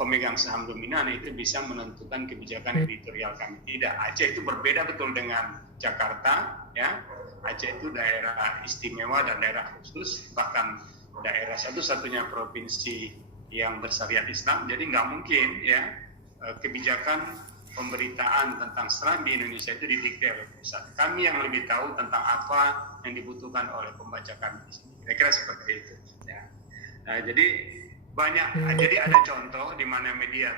pemegang saham dominan itu bisa menentukan kebijakan editorial kami. Tidak, Aceh itu berbeda betul dengan Jakarta, ya. Aceh itu daerah istimewa dan daerah khusus, bahkan daerah satu-satunya provinsi yang bersyariat Islam. Jadi nggak mungkin ya kebijakan pemberitaan tentang serambi Indonesia itu didikte oleh pusat. Kami yang lebih tahu tentang apa yang dibutuhkan oleh pembaca kami di sini. Kira-kira seperti itu. Ya. Nah, jadi banyak. Jadi ada contoh di mana media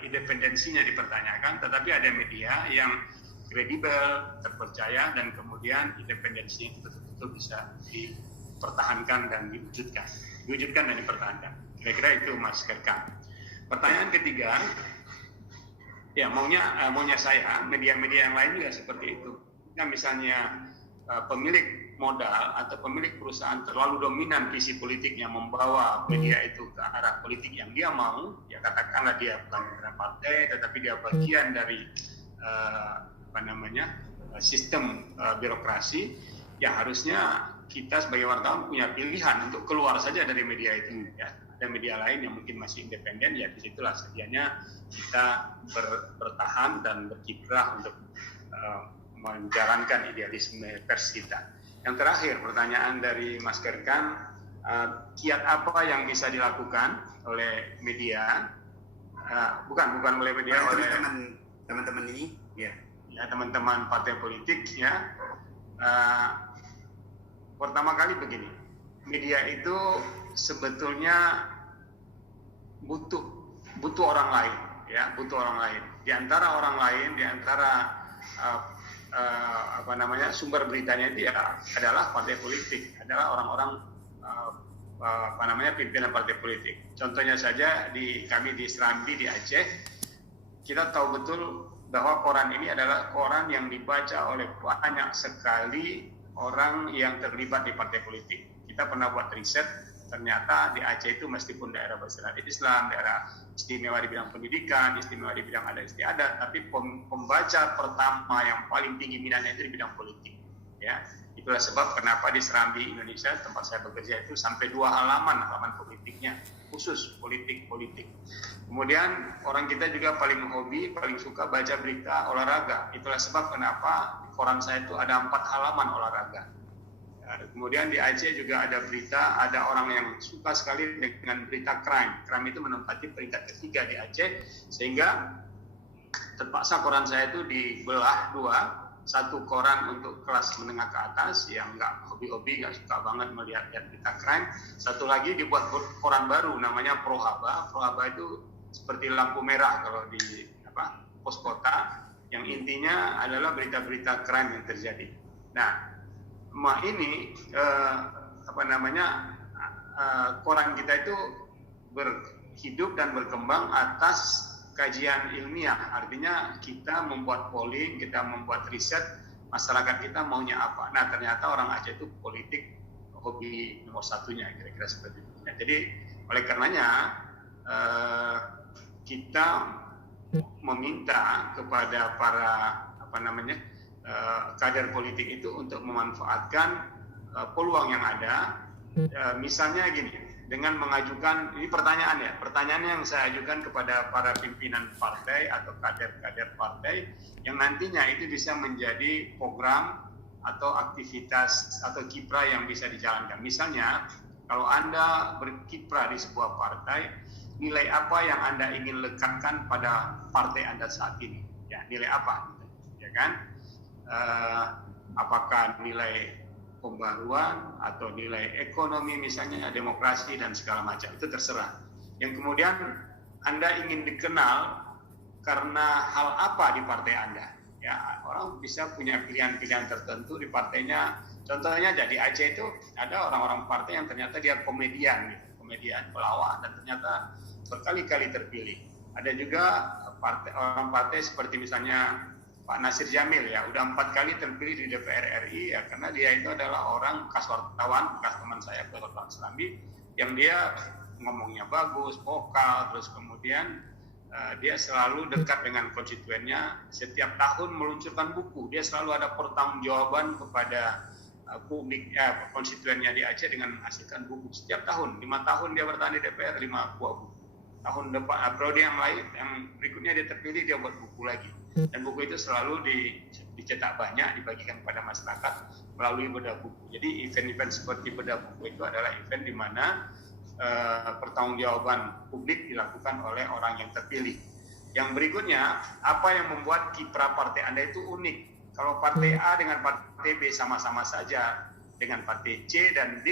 independensinya dipertanyakan, tetapi ada media yang kredibel, terpercaya, dan kemudian independensinya itu betul-betul bisa dipertahankan dan diwujudkan dan dipertahankan. Kira-kira itu Mas Gerkan. Pertanyaan ketiga, ya maunya saya, media-media yang lain juga seperti itu. Nah, misalnya pemilik modal atau pemilik perusahaan terlalu dominan visi politiknya membawa media itu ke arah politik yang dia mau, ya katakanlah dia bukan partai, tetapi dia bagian dari sistem birokrasi, ya harusnya kita sebagai wartawan punya pilihan untuk keluar saja dari media itu. Ya. Ada media lain yang mungkin masih independen, ya disitulah sedianya kita bertahan dan berkiprah untuk menjalankan idealisme pers kita. Yang terakhir, pertanyaan dari Mas Gerkan, kiat apa yang bisa dilakukan oleh media, bukan oleh media, oleh teman-teman ini, ya teman-teman partai politik, ya. Pertama kali begini, media itu sebetulnya butuh orang lain, ya, butuh orang lain. Di antara orang lain, di antara sumber beritanya itu ya adalah partai politik, adalah orang-orang pimpinan partai politik. Contohnya saja kami di Serambi di Aceh, kita tahu betul bahwa koran ini adalah koran yang dibaca oleh banyak sekali orang yang terlibat di partai politik. Kita pernah buat riset, ternyata di Aceh itu meskipun daerah bersyariat Islam, daerah istimewa di bidang pendidikan, istimewa di bidang adat istiadat, tapi pembaca pertama yang paling tinggi minatnya itu di bidang politik. Ya, itulah sebab kenapa di Serambi Indonesia tempat saya bekerja itu sampai 2 halaman politiknya, khusus politik. Kemudian orang kita juga paling hobi, paling suka baca berita olahraga. Itulah sebab kenapa di koran saya itu ada 4 halaman olahraga. Kemudian di Aceh juga ada berita, ada orang yang suka sekali dengan berita crime. Crime itu menempati peringkat ketiga di Aceh, sehingga terpaksa koran saya itu dibelah 2. Satu koran untuk kelas menengah ke atas yang nggak hobi-hobi, nggak suka banget melihat berita crime. Satu lagi dibuat koran baru namanya Prohaba. Prohaba itu seperti lampu merah kalau di pos kota, yang intinya adalah berita-berita crime yang terjadi. Nah, ini koran kita itu berhidup dan berkembang atas kajian ilmiah. Artinya kita membuat polling, kita membuat riset masyarakat kita maunya apa. Nah, ternyata orang Aceh itu politik hobi nomor satunya, kira-kira seperti itu. Nah, jadi oleh karenanya kita meminta kepada para kader politik itu untuk memanfaatkan peluang yang ada. Misalnya gini, dengan mengajukan, ini pertanyaan yang saya ajukan kepada para pimpinan partai atau kader-kader partai yang nantinya itu bisa menjadi program atau aktivitas atau kiprah yang bisa dijalankan. Misalnya, kalau Anda berkiprah di sebuah partai, nilai apa yang Anda ingin lekatkan pada partai Anda saat ini? Ya, nilai apa? Ya kan? Apakah nilai pembaruan atau nilai ekonomi, misalnya demokrasi dan segala macam, itu terserah. Yang kemudian Anda ingin dikenal karena hal apa di partai Anda? Ya, orang bisa punya pilihan-pilihan tertentu di partainya. Contohnya di Aceh itu ada orang-orang partai yang ternyata dia komedian pelawak, dan ternyata berkali-kali terpilih. Ada juga orang partai seperti misalnya Pak Nasir Jamil, ya udah 4 kali terpilih di DPR RI, ya karena dia itu adalah orang bekas wartawan, bekas teman saya wartawan Serambi, yang dia ngomongnya bagus, vokal, terus kemudian dia selalu dekat dengan konstituennya, setiap tahun meluncurkan buku, dia selalu ada pertanggungjawaban kepada publik, konstituennya di Aceh dengan menghasilkan buku setiap tahun. 5 tahun dia bertahan di DPR, 5 buah buku. tahun depan, periode yang lain, yang berikutnya dia terpilih, dia buat buku lagi. Dan buku itu selalu dicetak banyak, dibagikan kepada masyarakat melalui bedah buku. Jadi event-event seperti bedah buku itu adalah event di mana pertanggungjawaban publik dilakukan oleh orang yang terpilih. Yang berikutnya, apa yang membuat kiprah partai Anda itu unik? Kalau partai A dengan partai B sama-sama saja, dengan partai C dan D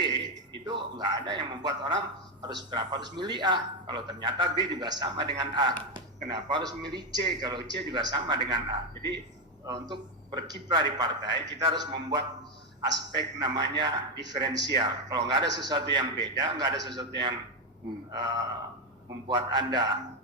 itu nggak ada yang membuat orang kenapa harus milih A kalau ternyata B juga sama dengan A. Kenapa harus memilih C kalau C juga sama dengan A. Jadi untuk berkiprah di partai kita harus membuat aspek namanya diferensial. Kalau nggak ada sesuatu yang beda, nggak ada sesuatu yang membuat Anda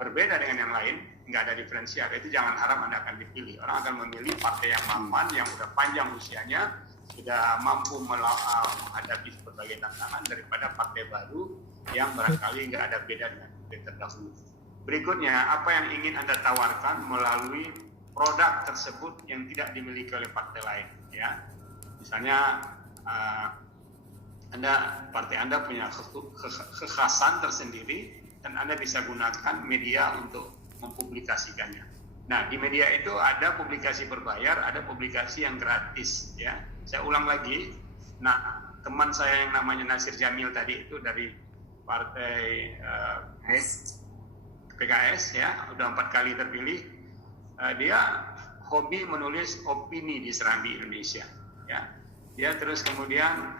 berbeda dengan yang lain, nggak ada diferensial, itu jangan harap Anda akan dipilih. Orang akan memilih partai yang mapan, yang udah panjang usianya, sudah mampu menghadapi berbagai tantangan daripada partai baru yang barangkali nggak ada beda dengan partai terdahulu. Berikutnya, apa yang ingin Anda tawarkan melalui produk tersebut yang tidak dimiliki oleh partai lain, ya. Misalnya partai Anda punya kekhasan tersendiri dan Anda bisa gunakan media untuk mempublikasikannya. Nah, di media itu ada publikasi berbayar, ada publikasi yang gratis, ya. Saya ulang lagi. Nah, teman saya yang namanya Nasir Jamil tadi itu dari partai PKS, ya, udah 4 kali terpilih. Dia hobi menulis opini di Serambi Indonesia, ya. Dia terus kemudian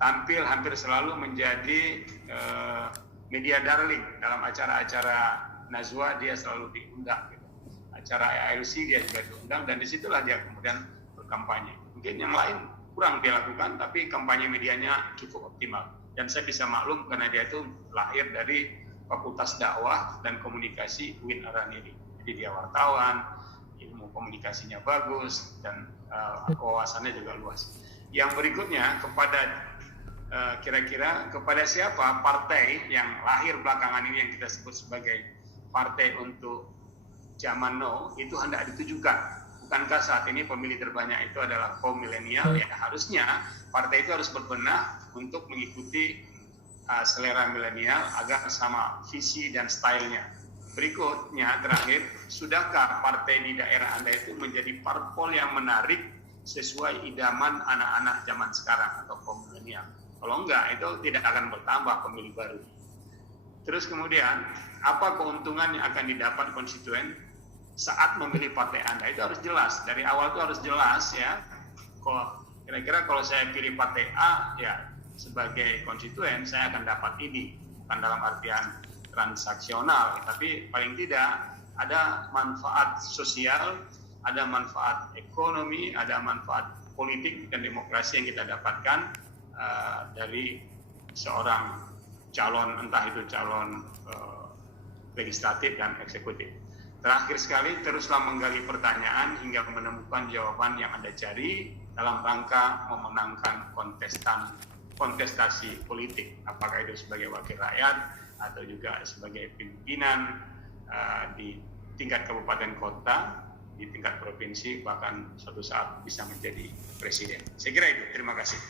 tampil hampir selalu menjadi media darling dalam acara-acara Najwa, dia selalu diundang gitu. Acara ALC dia juga diundang dan disitulah dia kemudian berkampanye. Mungkin yang lain kurang dia lakukan, tapi kampanye medianya cukup optimal. Dan saya bisa maklum karena dia itu lahir dari Fakultas Dakwah dan Komunikasi UIN Araniri. Jadi dia wartawan, ilmu komunikasinya bagus, dan wawasannya juga luas. Yang berikutnya kira-kira kepada siapa partai yang lahir belakangan ini yang kita sebut sebagai partai untuk zaman now itu hendak ditujukan. Bukankah saat ini pemilih terbanyak itu adalah kaum milenial? Ya harusnya partai itu harus berbenah untuk mengikuti selera milenial agar sama visi dan stylenya. Berikutnya terakhir, sudahkah partai di daerah Anda itu menjadi parpol yang menarik sesuai idaman anak-anak zaman sekarang atau kaum milenial? Kalau enggak, itu tidak akan bertambah pemilih baru. Terus kemudian, apa keuntungan yang akan didapat konstituen saat memilih partai Anda? Itu harus jelas. Dari awal itu harus jelas, ya. Kira-kira kalau saya pilih partai A, ya sebagai konstituen saya akan dapat ini. Bukan dalam artian transaksional, tapi paling tidak ada manfaat sosial, ada manfaat ekonomi, ada manfaat politik dan demokrasi yang kita dapatkan dari seorang calon, entah itu calon legislatif dan eksekutif. Terakhir sekali, teruslah menggali pertanyaan hingga menemukan jawaban yang Anda cari dalam rangka memenangkan kontestasi politik, apakah itu sebagai wakil rakyat atau juga sebagai pimpinan di tingkat kabupaten kota, di tingkat provinsi, bahkan suatu saat bisa menjadi presiden. Saya kira itu. Terima kasih.